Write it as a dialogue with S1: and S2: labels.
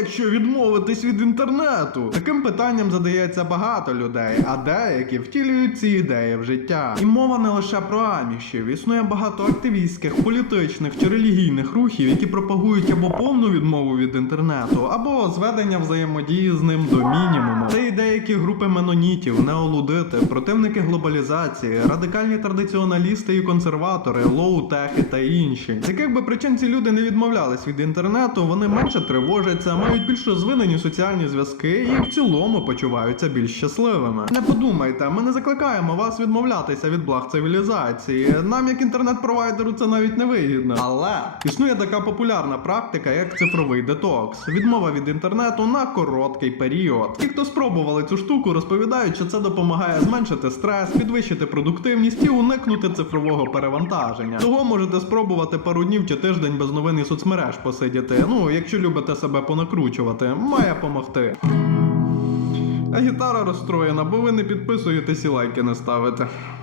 S1: якщо відмовитись від інтернету? Таким питанням задається багато людей, а деякі втілюють ці ідеї в життя. І мова не лише про амішів. Існує багато активістських, політичних чи релігійних рухів, які пропагують або повну відмову від інтернету, або зведення взаємодії з ним до мінімуму. Це і деякі групи менонітів, неолудити, противники глобалізації, радикальні традиціоналісти і консерватори, лоу-техи та інші. З яких би причин ці люди не відмовлялись від інтернету, вони менше тривожаться, мають більш розвинені соціальні зв'язки і в цілому почуваються більш щасливими. Не подумайте, ми не закликаємо вас відмовлятися від благ цивілізації. Нам, як інтернет-провайдеру, це навіть не вигідно. Але існує така популярна практика, як цифровий детокс. Відмова від інтернету на короткий період. Ті, хто спробували цю штуку, розповідають, що це допомагає зменшити стрес, підвищити продуктивність і уникнути цифрового перевантаження. Того можете спробувати пару днів чи тиждень без новин і соцмереж посидіти. Ну, якщо любите себе понакручувати, має помогти. А гітара розстроєна, бо ви не підписуєтесь і лайки не ставите.